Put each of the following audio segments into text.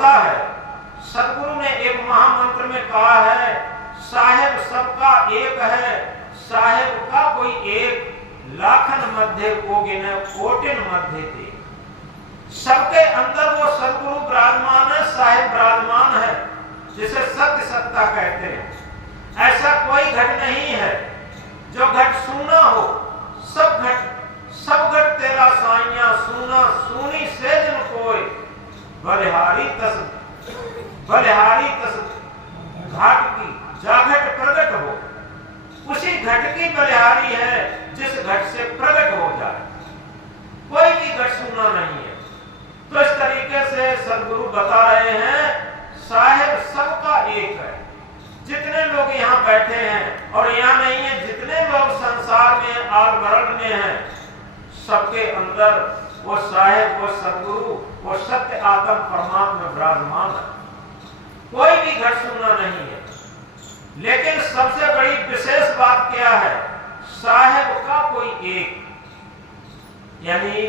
होता है। सदगुरु ने एक महामंत्र में कहा है, साहेब सबका एक है, साहेब का कोई एक, लाखन मध्य को गिने कोटिन मध्य थे। सबके अंदर वो सदगुरु विराजमान है, साहेब विराजमान है, जिसे सत्य सत्ता कहते हैं। ऐसा कोई घट नहीं है जो घट सूना हो। सब घट तेरा साइया सूना, सूनी से जन कोई, बलिहारी तस घाट की जाघट प्रगट हो। उसी घट की बलिहारी है जिस घट से प्रगट हो जाए, कोई भी घट सूना नहीं है। तो इस तरीके से सदगुरु बता रहे हैं, साहेब सबका एक है। जितने लोग यहाँ बैठे हैं और यहाँ नहीं है, जितने लोग संसार में आल वर्ल्ड में हैं, सबके अंदर वो साहेब, वो सदगुरु, वो सत्य आत्म परमात्मा विराजमान है। कोई भी घट सुनना नहीं है। लेकिन सबसे बड़ी विशेष बात क्या है, साहेब का कोई एक, यानी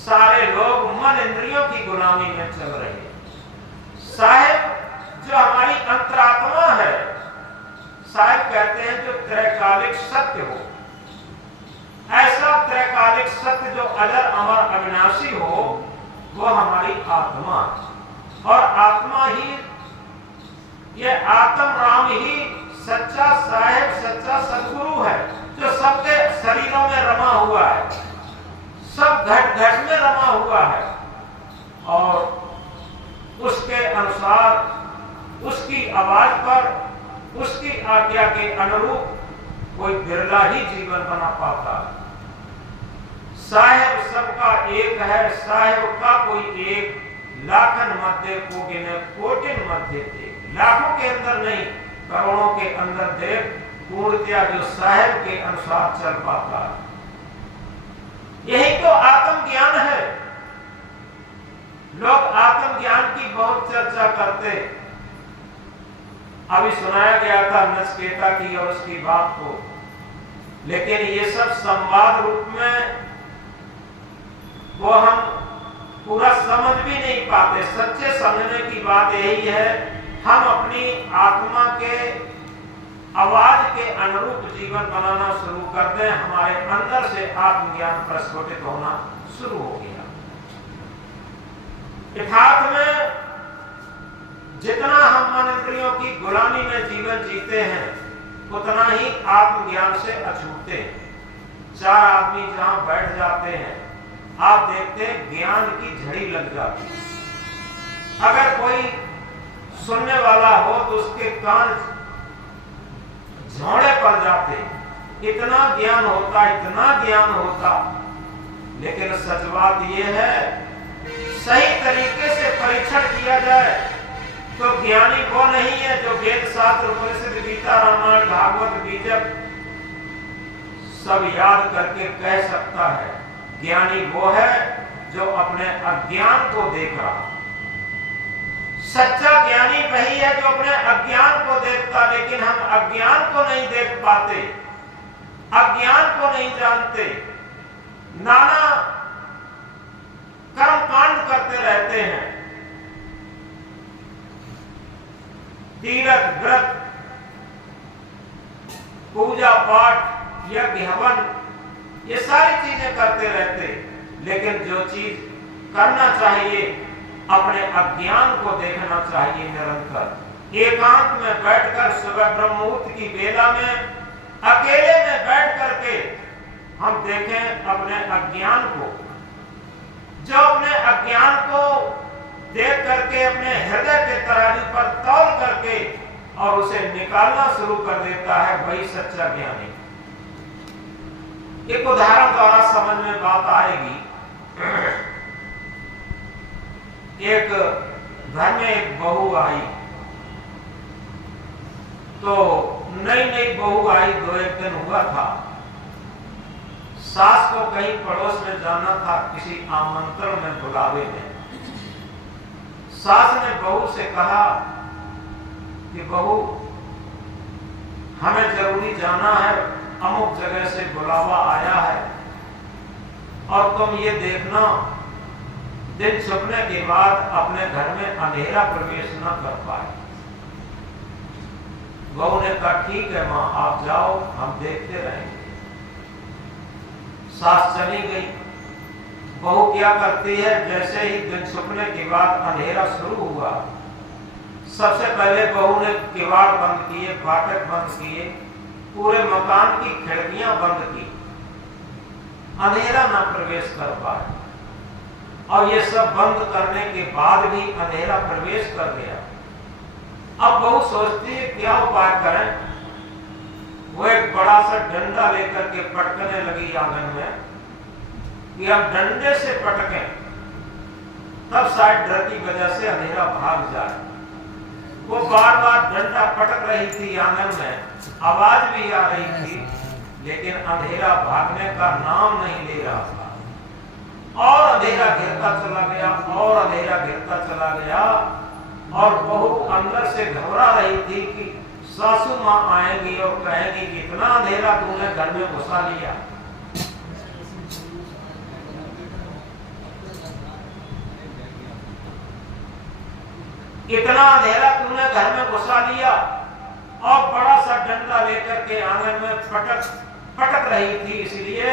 सारे लोग मन इंद्रियों की गुलामी में चल रहे हैं। साहेब जो हमारी अंतरात्मा है, साहेब कहते हैं जो त्रैकालिक सत्य हो, ऐसा त्रैकालिक सत्य जो अजर अमर अविनाशी हो, वो हमारी आत्मा है। और आत्मा ही, ये आत्म राम ही सच्चा साहेब, सच्चा सदगुरु है, जो सबके शरीरों में रमा हुआ है, सब घट घट में रमा हुआ है। और उसके अनुसार, उसकी आवाज पर, उसकी आज्ञा के अनुरूप कोई बिरला ही जीवन बना पाता है। साहेब सबका एक है, साहेब का कोई एक, लाखन मध्य को गिने कोटिन मध्य थे। लाखों के अंदर नहीं, करोड़ों के अंदर देख पूर्णतया जो साहेब के अनुसार चल पाता है। यही तो आत्मज्ञान है। लोग आत्मज्ञान की बहुत चर्चा करते, अभी सुनाया गया था नचिकेता की और उसकी बात को, लेकिन ये सब संवाद रूप में वो हम पूरा समझ भी नहीं पाते। सच्चे समझने की बात यही है, हम अपनी आत्मा के आवाज के अनुरूप जीवन बनाना शुरू कर दें, हमारे अंदर से आत्मज्ञान प्रस्फुटित होना शुरू हो गया। यथार्थ में जितना हम मन इंद्रियों की गुलामी में जीवन जीते हैं, उतना ही आत्मज्ञान से अछूते हैं। चार आदमी जहां बैठ जाते हैं, आप देखते हैं ज्ञान की झड़ी लग जाती है। अगर कोई सुनने वाला हो तो उसके कान झोंड़े पड़ जाते, इतना ज्ञान होता, इतना ज्ञान होता। लेकिन सच बात यह है, सही तरीके से परीक्षण किया जाए तो ज्ञानी वो नहीं है जो वेद शास्त्र, उपनिषद, गीता, रामायण, भागवत, बीजक सब याद करके कह सकता है। ज्ञानी वो है जो अपने अज्ञान को देख रहा। सच्चा ज्ञानी वही है जो अपने अज्ञान को देखता, लेकिन हम अज्ञान को नहीं देख पाते, अज्ञान को नहीं जानते, नाना कर्मकांड करते रहते हैं। तीर्थ व्रत, पूजा पाठ, यज्ञ हवन, ये सारी चीजें करते रहते, लेकिन जो चीज करना चाहिए, अपने अज्ञान को देखना चाहिए निरंतर। एकांत में बैठकर सुबह ब्रह्म मुहूर्त की बेला में अकेले में बैठ करके हम देखें अपने अज्ञान को। जो अपने अज्ञान को देख करके अपने हृदय के तराजू पर तौल करके और उसे निकालना शुरू कर देता है, वही सच्चा ज्ञानी। एक उदाहरण द्वारा समझ में बात आएगी। एक घर में एक बहू आई, तो नई नई बहू आई, 2-1 दिन हुआ था। सास को कहीं पड़ोस में जाना था, किसी आमंत्रण में, बुलावे में। सास ने बहू से कहा कि बहू, हमें जरूरी जाना है, अमुक जगह से बुलावा आया है, और तुम ये देखना दिन छुपने के बाद अपने घर में अंधेरा प्रवेश न कर पाए। बहू ने कहा ठीक है माँ, आप जाओ, हम देखते रहेंगे। सास चली गई। बहू क्या करती है, जैसे ही दिन छुपने के बाद अंधेरा शुरू हुआ, सबसे पहले बहू ने किवाड़ बंद किए, फाटक बंद किए, पूरे मकान की खिड़कियां बंद की, अंधेरा न प्रवेश कर पाए। और ये सब बंद करने के बाद भी अंधेरा प्रवेश कर गया। अब बहू सोचती है क्या उपाय करें। वो एक बड़ा सा डंडा लेकर के पटकने लगी आंगन में कि अब डंडे से पटकें, तब शायद डर की वजह से अंधेरा भाग जाए। वो बार बार डंडा पटक रही थी आंगन में, आवाज भी आ रही थी, लेकिन अंधेरा भागने का नाम नहीं ले रहा था। और अंधेरा गिरता चला गया, और अंधेरा गिरता चला गया। और बहू अंदर से घबरा रही थी कि सासू माँ आएंगी और कहेंगी कि इतना अंधेरा तूने घर में घुसा लिया। इतना अंधेरा तूने घर में घुसा लिया। और बड़ा सा डंडा लेकर के आंगन में पटक रही थी, इसलिए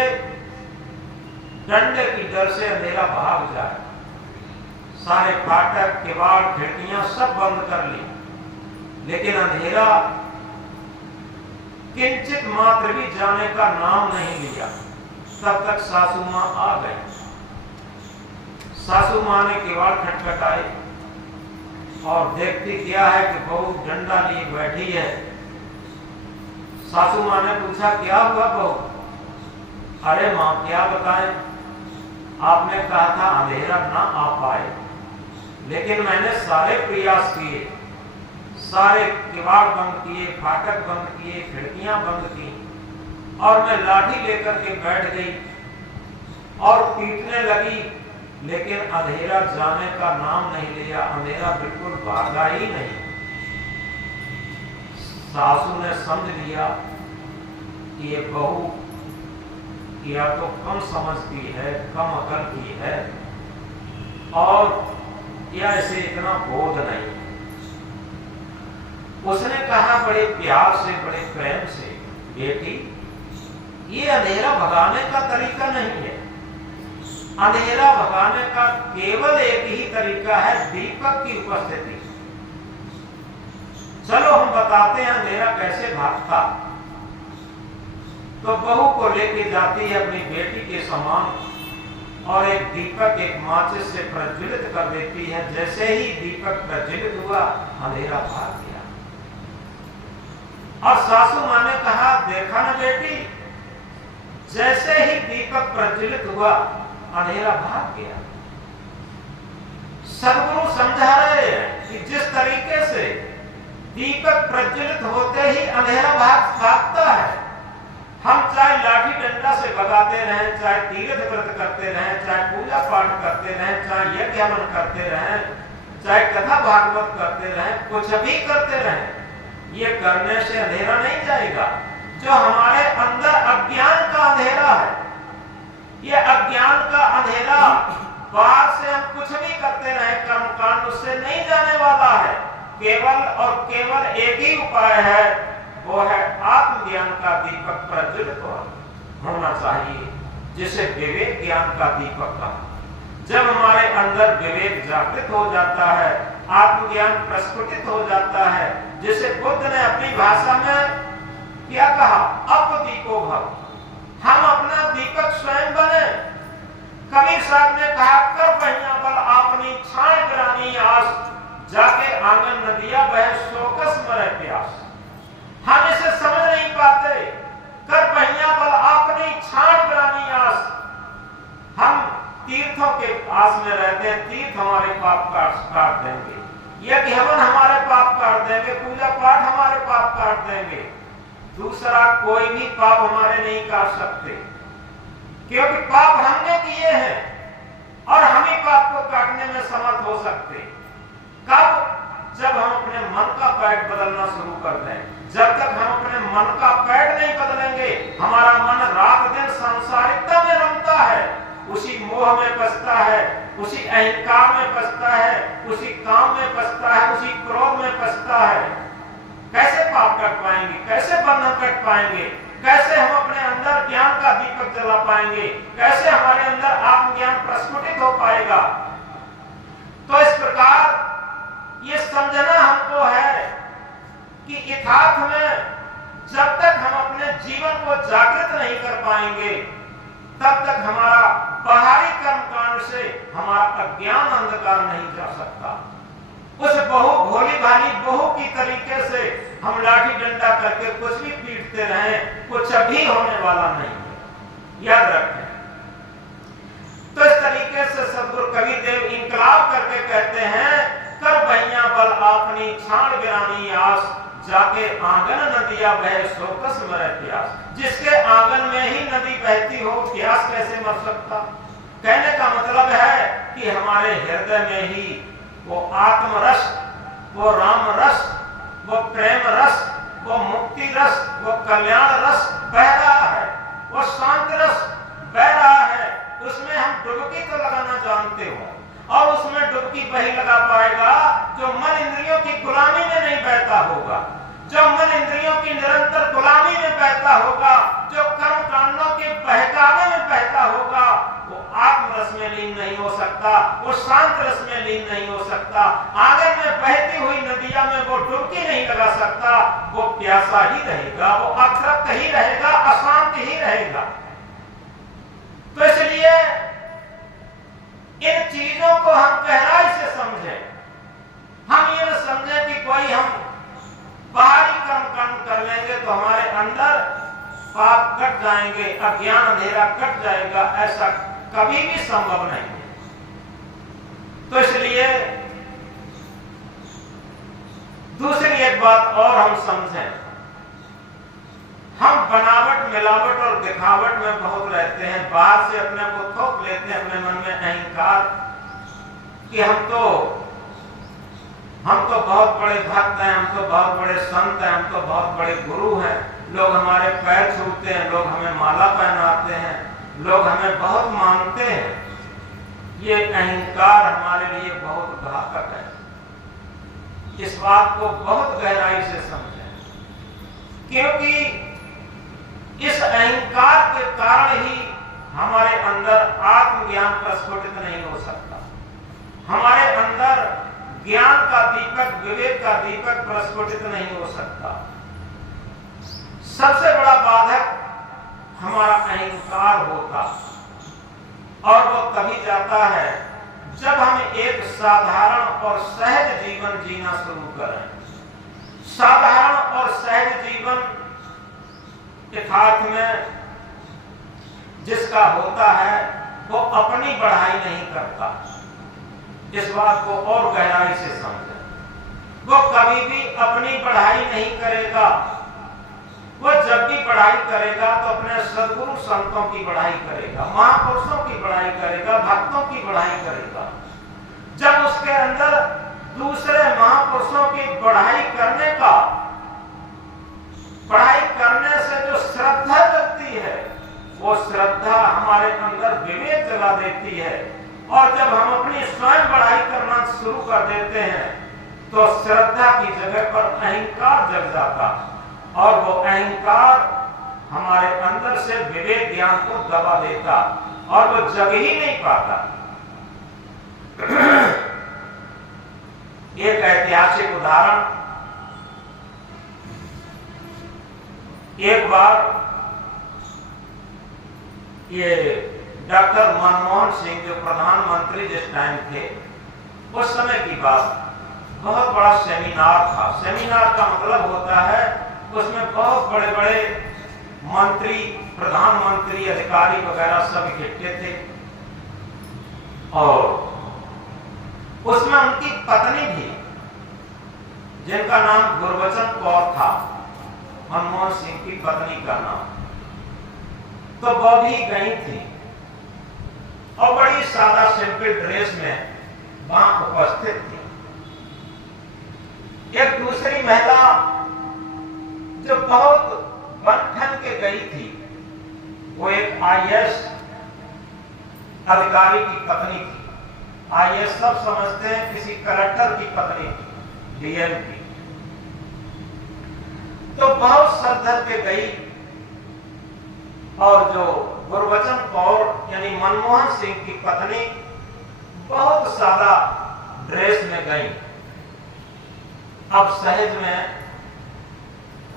डंडे की डर से अंधेरा भाग जाए। सारे फाटक, किवाड़, खिड़कियां सब बंद कर ली, लेकिन अंधेरा किंचित मात्र भी जाने का नाम नहीं लिया। तब तक सासू माँ आ गई। सासू माँ ने किवाड़ खटखटाए और देखती क्या है कि बहू डंडा लिए बैठी है। सासू माँ ने पूछा क्या हुआ बहू? अरे माँ क्या बताएं, आपने कहा था अंधेरा ना आ पाए, लेकिन मैंने सारे प्रयास किए, सारे किवाड़ बंद किए, फाटक बंद किए, खिड़कियां बंद की, और मैं लाठी लेकर के बैठ गई और पीटने लगी, लेकिन अंधेरा जाने का नाम नहीं लिया। अंधेरा बिल्कुल भागा ही नहीं। सासू ने समझ लिया कि ये बहू या तो कम समझती है, कम अकल की है, और या इसे इतना बोध नहीं। उसने कहा बड़े प्यार से, बड़े प्रेम से, बेटी ये अंधेरा भगाने का तरीका नहीं है। अंधेरा भगाने का केवल एक ही तरीका है, दीपक की उपस्थिति। चलो हम बताते हैं अंधेरा कैसे भागता। तो बहू को लेके जाती है अपनी बेटी के समान और एक दीपक, एक माचिस से प्रज्वलित कर देती है। जैसे ही दीपक प्रज्वलित हुआ, अंधेरा भाग गया। और सासू माँ ने कहा देखा ना बेटी, जैसे ही दीपक प्रज्वलित हुआ अंधेरा भाग गया। सदगुरु समझा रहे हैं कि जिस तरीके से दीपक प्रज्वलित होते ही अंधेरा भागता है, हम चाहे लाठी डंडा से भगाते रहें, चाहे तीर्थ व्रत करते रहें, चाहे पूजा पाठ करते रहें, चाहे यज्ञ हवन करते रहें, चाहे कथा भागवत करते रहें, कुछ भी करते रहें, ये करने से अंधेरा नहीं जाएगा। जो हमारे अंदर अज्ञान का अंधेरा है, ये अज्ञान का अंधेरा, बाहर से हम कुछ भी करते रहें कर्मकांड, उससे नहीं जाने वाला है। केवल और केवल एक ही उपाय है, वो है आत्मज्ञान का दीपक प्रज्वलित होना चाहिए, जिसे विवेक ज्ञान का दीपक कहा। जब हमारे अंदर विवेक जागृत हो जाता है, आत्मज्ञान प्रस्फुटित हो जाता है, जिसे बुद्ध ने अपनी भाषा में क्या कहा, अपदीपो भव, हम अपना दीपक स्वयं बने। कबीर साहब ने कहा कर पहिया बल आपनी छाए ग्रानी आस, जाके आंगन नदिया बह शोकस मरे प्यास। हम इसे समझ नहीं पाते। कर पहिया बल आपनी छाए ग्रानी आस, हम तीर्थों के आस में रहते हैं, तीर्थ हमारे पाप काट देंगे, यज्ञ हवन हमारे पाप काट देंगे, पूजा पाठ हमारे पाप काट देंगे, दूसरा कोई भी पाप हमारे नहीं काट सकते, क्योंकि पाप हमने किए हैं और हम ही पाप को काटने में समर्थ हो सकते। कब? जब हम अपने मन का पैड बदलना शुरू कर दें। जब तक हम अपने मन का पैड नहीं बदलेंगे, हमारा मन रात दिन सांसारिकता में रमता है, उसी मोह में फंसता है, उसी अहंकार में फंसता है, उसी काम में फंसता है, उसी क्रोध में फंसता है। कैसे पाप कट पाएंगे, कैसे बंधन कट पाएंगे, कैसे हम अपने अंदर ज्ञान का दीपक जला पाएंगे, कैसे हमारे अंदर आत्मज्ञान प्रस्फुटित हो पाएगा। तो इस प्रकार ये समझना हमको है कि यथार्थ में जब तक हम अपने जीवन को जागृत नहीं कर पाएंगे तब तक हमारा बाहरी कर्मकांड से हमारा अज्ञान अंधकार नहीं जा सकता। उस बहू भोली भाली बहू की तरीके से हम लाठी डंडा करके कुछ भी पीटते रहे, कुछ भी होने वाला नहीं है, याद रखें। तो इस तरीके से सदगुरु कबीर देव इंकलाब करके कहते हैं, कर भैया बल आपनी छाण गिरानी आस, जाके आंगन नदिया बहे सोकस मरे प्यास। जिसके आंगन में ही नदी बहती हो, प्यास कैसे मर सकता। कहने का मतलब है कि हमारे हृदय में ही वो आत्म रस, वो राम रस, वो प्रेम रस, वो मुक्ति रस, वो कल्याण रस बह रहा है, वो शांत रस बह रहा है। उसमें हम डुबकी तो लगाना जानते हो, और उसमें डुबकी वही लगा पाएगा जो मन इंद्रियों की गुलामी में नहीं बहता होगा, जो मन इंद्रियों की निरंतर गुलामी में बहता होगा, जो कर्म कांडों के बहकावे में बहता होगा, वो आत्म रस में लीन नहीं हो सकता, वो शांत रस में लीन नहीं हो सकता। आंगन में बहती हुई नदिया में वो डुबकी नहीं लगा सकता, वो प्यासा ही रहेगा, वो अतृप्त ही रहेगा, अशांत ही रहेगा। तो इसलिए इन चीजों को हम गहराई से समझें। हम ये न समझें कि कोई हम बाहरी कर्म कर लेंगे तो हमारे अंदर पाप कट जाएंगे, अज्ञान अंधेरा कट जाएगा, ऐसा कभी भी संभव नहीं है। तो इसलिए दूसरी एक बात और हम समझें, हम बनावट मिलावट और दिखावट में बहुत रहते हैं, बाहर से अपने को थोप लेते हैं, अपने मन में अहंकार कि हम तो बहुत बड़े भक्त हैं, हम तो बहुत बड़े संत हैं, हम तो बहुत बड़े गुरु हैं, लोग हमारे पैर छूते हैं, लोग हमें माला पहनाते हैं, लोग हमें बहुत मानते हैं। ये अहंकार हमारे लिए बहुत घातक है। इस बात को बहुत गहराई से समझें, क्योंकि इस अहंकार के कारण ही हमारे अंदर आत्मज्ञान प्रस्फुटित नहीं हो सकता, हमारे अंदर ज्ञान का दीपक, विवेक का दीपक प्रस्फुटित नहीं हो सकता। सबसे बड़ा बाधक हमारा अहंकार होता, और वो तभी जाता है जब हम एक साधारण और सहज जीवन जीना शुरू करें। साधारण और सहज जीवन यथार्थ में जिसका होता है वो अपनी बढ़ाई नहीं करता। इस बात को और गहराई से समझें। वो कभी भी अपनी पढ़ाई नहीं करेगा, वो जब भी पढ़ाई करेगा तो अपने सद्गुरु संतों की पढ़ाई करेगा, महापुरुषों की पढ़ाई करेगा, भक्तों की पढ़ाई करेगा। जब उसके अंदर दूसरे महापुरुषों की पढ़ाई करने का, पढ़ाई करने से जो श्रद्धा जगती है, वो श्रद्धा हमारे अंदर विवेक जगा देती है। और जब हम अपनी स्वयं पढ़ाई करना शुरू कर देते हैं तो श्रद्धा की जगह पर अहंकार जग जाता, और वो अहंकार हमारे अंदर से विवेक ज्ञान को दबा देता, और वो जग ही नहीं पाता। एक ऐतिहासिक उदाहरण, एक बार ये डॉक्टर मनमोहन सिंह जो प्रधानमंत्री जिस टाइम थे, उस समय की बात, बहुत बड़ा सेमिनार था। सेमिनार का मतलब होता है उसमें बहुत बड़े बड़े मंत्री, प्रधानमंत्री, अधिकारी वगैरह सब इकट्ठे थे, और उसमें उनकी पत्नी भी, जिनका नाम गुरबचन कौर था, मनमोहन सिंह की पत्नी का नाम, तो वो भी गई थी, और बड़ी सादा सिंपल ड्रेस में वहां उपस्थित थी। एक दूसरी महिला जो बहुत बन ठन के गई थी, वो एक IAS अधिकारी की पत्नी थी। आइए सब समझते हैं किसी कलेक्टर की पत्नी थी, डीएम की। तो बहुत सर धर के गई और जो गुरबचन कौर यानी मनमोहन सिंह की पत्नी बहुत सादा ड्रेस में गई। अब सहज में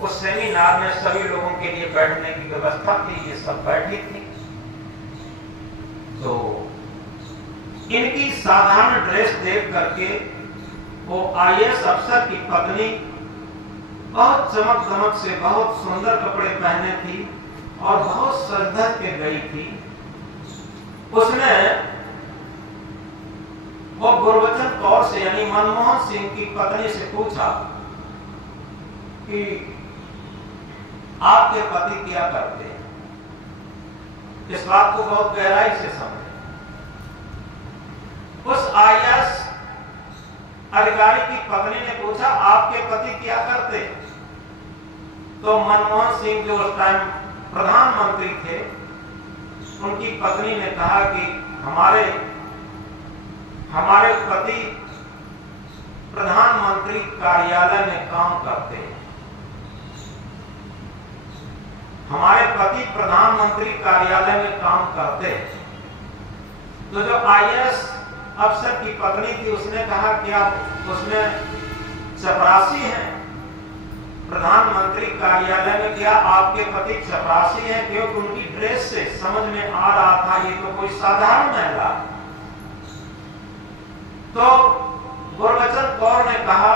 उस सेमिनार में सभी लोगों के लिए बैठने की व्यवस्था थी, ये सब बैठी थी। तो इनकी साधारण ड्रेस देख करके वो आईएएस अफसर की पत्नी बहुत चमक दमक से बहुत सुंदर कपड़े पहने थी और बहुत सर के गई थी। उसने वो गुरबचन कौर से यानी मनमोहन सिंह की पत्नी से पूछा कि आपके पति क्या करते हैं? इस बात को बहुत गहराई से समझे। उस आईएएस अधिकारी की पत्नी ने पूछा आपके पति क्या करते हैं? तो मनमोहन सिंह जो उस टाइम प्रधानमंत्री थे, उनकी पत्नी ने कहा कि हमारे पति प्रधानमंत्री कार्यालय में काम करते हैं। हमारे पति प्रधानमंत्री कार्यालय में काम करते हैं। तो जो आईएएस अफसर की पत्नी थी उसने कहा क्या उसमें चपरासी हैं प्रधानमंत्री कार्यालय में? क्या आपके पति चपरासी हैं? क्योंकि उनकी ड्रेस से समझ में आ रहा था ये तो कोई साधारण महिला। तो गुरबचन कौर ने कहा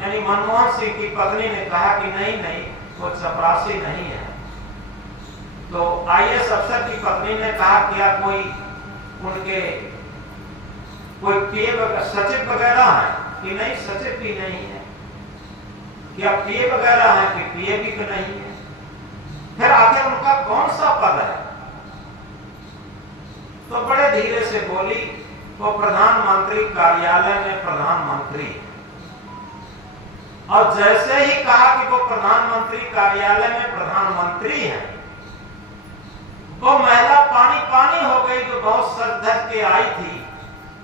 यानी मनमोहन सिंह की पत्नी ने कहा कि नहीं नहीं वो चपरासी नहीं है। तो आईएएस अफसर की पत्नी ने कहा क्या कोई उनके कोई सचिव वगैरह है कि नहीं? सचिव भी नहीं है। क्या पीए वगैरह है कि पीए भी तो नहीं है? फिर आखिर उनका कौन सा पद है? तो बड़े धीरे से बोली वो प्रधानमंत्री कार्यालय में प्रधानमंत्री। और जैसे ही कहा कि वो प्रधानमंत्री कार्यालय में प्रधानमंत्री है, वो महिला पानी पानी हो गई जो बहुत सज धज के आई थी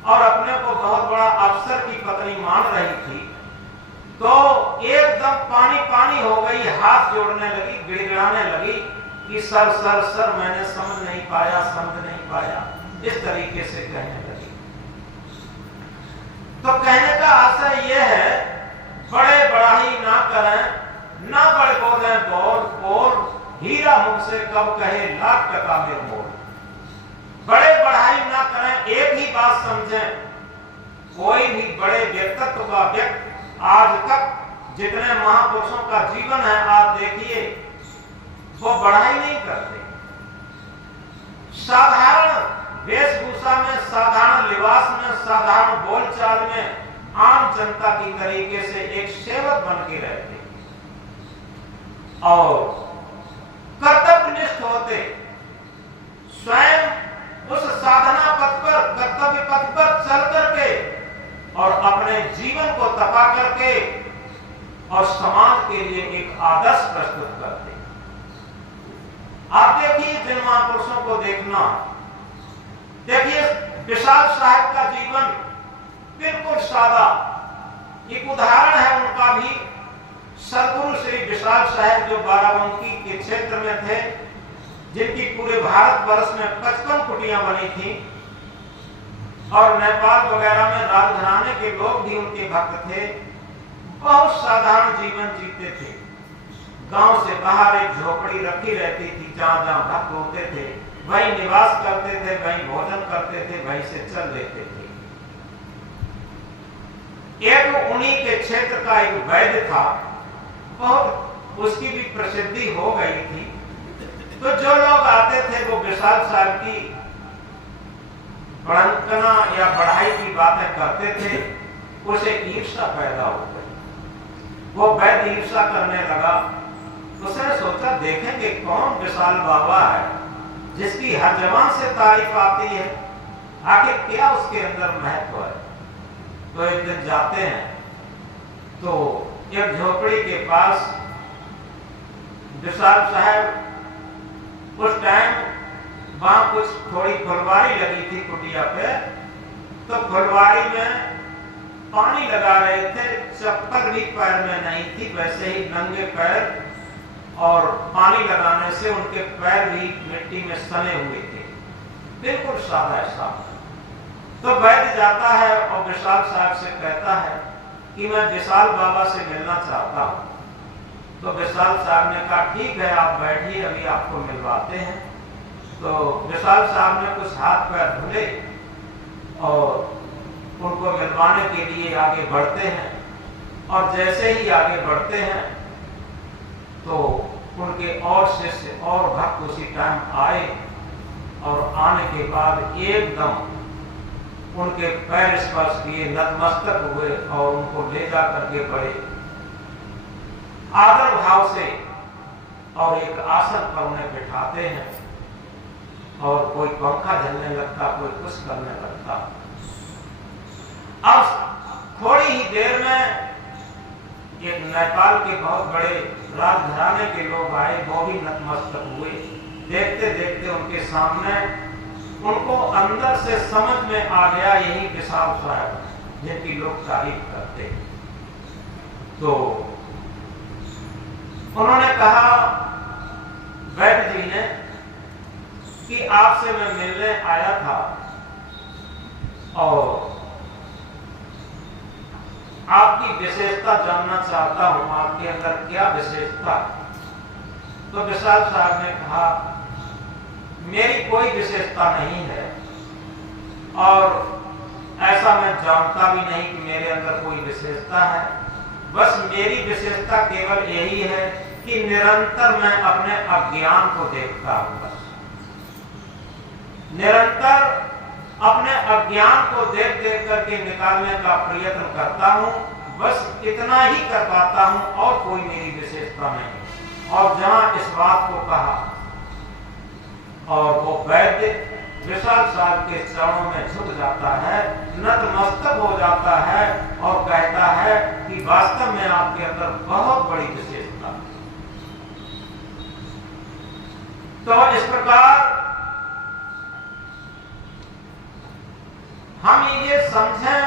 और अपने को बहुत बड़ा अफसर की पत्नी मान रही थी। तो एकदम पानी पानी हो गई, हाथ जोड़ने लगी, गिड़गिड़ाने लगी कि सर सर सर मैंने समझ नहीं पाया, इस तरीके से कहने लगी। तो कहने का आशय यह है बड़े बड़ाई ना करें, ना बड़े बोले बोल हीरा मुझसे कब कहे लाख टका में मोल। बड़े बढ़ाई ना करें, एक ही बात समझें, कोई भी बड़े व्यक्तित्व का व्यक्ति आज तक जितने महापुरुषों का जीवन है आप देखिए वो बढ़ाई नहीं करते। साधारण वेशभूषा में, साधारण लिबास में, साधारण बोलचाल में आम जनता की तरीके से एक सेवक बन के रहते और कर्तव्यनिष्ठ होते। स्वयं उस साधना पथ पर, कर्तव्य पथ पर चल करके और अपने जीवन को तपा करके और समाज के लिए एक आदर्श प्रस्तुत करते। आप देखिए जिन महापुरुषों को देखना, देखिए विशाल साहब का जीवन बिल्कुल सादा। एक उदाहरण है उनका भी, सदगुरु श्री विशाल साहब जो बाराबंकी के क्षेत्र में थे, जिनकी पूरे भारतवर्ष में 55 कुटियां बनी थी और नेपाल वगैरह में राजघराने के लोग भी उनके भक्त थे। बहुत साधारण जीवन जीते थे। गांव से बाहर एक झोपड़ी रखी रहती थी, जहां जहां भक्त होते थे वहीं निवास करते थे, वहीं भोजन करते थे, वहीं से चल देते थे। एक उन्हीं के क्षेत्र का एक वैद्य था, बहुत उसकी भी प्रसिद्धि हो गई थी। तो जो लोग आते थे वो विशाल साहब की बढ़ंकना या बढ़ाई की बातें करते थे, उसे ईर्ष्या पैदा हो गई। वो वैद्य ईर्ष्या करने लगा। उसने सोचा देखेंगे कौन विशाल बाबा है जिसकी हर जवान से तारीफ आती है, आखिर क्या उसके अंदर महत्व है। तो एक दिन जाते हैं तो एक झोपड़ी के पास विशाल साहब उस टाइम वहां कुछ थोड़ी फुलवारी लगी थी कुटिया पे, तो फुलवारी में पानी लगा रहे थे, चप्पल भी पैर में नहीं थी, वैसे ही नंगे पैर, और पानी लगाने से उनके पैर भी मिट्टी में सने हुए थे, बिल्कुल सादा साफ। तो वैद्य जाता है और विशाल साहब से कहता है कि मैं विशाल बाबा से मिलना चाहता हूँ। तो विशाल साहब ने कहा ठीक है, आप बैठिए, अभी आपको मिलवाते हैं। तो विशाल साहब ने कुछ हाथ पैर धुले और उनको मिलवाने के लिए आगे बढ़ते हैं, और जैसे ही आगे बढ़ते हैं तो उनके और शिष्य और भक्त उसी टाइम आए, और आने के बाद एकदम उनके पैर स्पर्श किए, नतमस्तक हुए और उनको ले जा करके बड़े आदर भाव से और एक आसन पर उन्हें बिठाते हैं, और कोई पंखा झलने लगता, कोई कुछ करने लगता। अब थोड़ी ही देर में एक नेपाल के बहुत बड़े राजघराने के लोग आए, वो भी नतमस्तक हुए। देखते देखते उनके सामने उनको अंदर से समझ में आ गया यही विशाल साहब जिनकी लोग तारीफ करते। तो उन्होंने कहा वैद्य जी ने कि आपसे मैं मिलने आया था और आपकी विशेषता जानना चाहता हूं, आपके अंदर क्या विशेषता। तो विशाल साहब ने कहा मेरी कोई विशेषता नहीं है, और ऐसा मैं जानता भी नहीं कि मेरे अंदर कोई विशेषता है। बस मेरी विशेषता केवल यही है कि निरंतर मैं अपने अज्ञान को देखता हूं। बस निरंतर अपने अज्ञान को देख देख करके निकालने का प्रयत्न करता हूं, बस इतना ही कर पाता हूं, और कोई मेरी विशेषता नहीं। और जहां इस बात को कहा और वो वैद्य विशाल साहब के चरणों में झुक जाता है, नतमस्तक हो जाता है और कहता है कि वास्तव में आपके अंदर बहुत बड़ी विशेषता। तो इस प्रकार हम ये समझें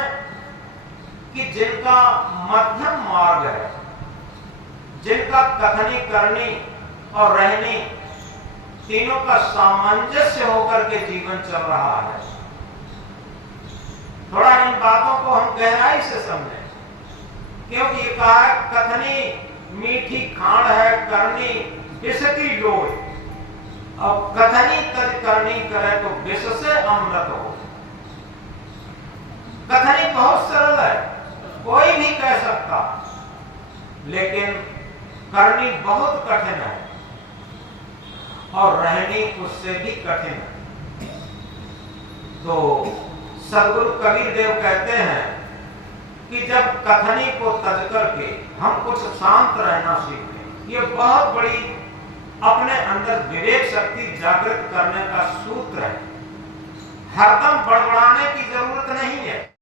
कि जिनका मध्यम मार्ग है, जिनका कथनी करनी और रहनी तीनों का सामंजस्य होकर के जीवन चल रहा है, थोड़ा इन बातों को हम गहराई से समझें, क्योंकि ये कहा है कथनी मीठी खांड है, करनी विष की डोर। अब कथनी तज करनी करे तो विष से अमृत हो। कथनी बहुत सरल है, कोई भी कह सकता, लेकिन करनी बहुत कठिन है, और रहनी उससे भी कठिन है। तो सदगुरु कबीर देव कहते हैं कि जब कथनी को तज करके हम कुछ शांत रहना सीखें, ये बहुत बड़ी अपने अंदर विवेक शक्ति जागृत करने का सूत्र है। हरदम बड़बड़ाने की जरूरत नहीं है।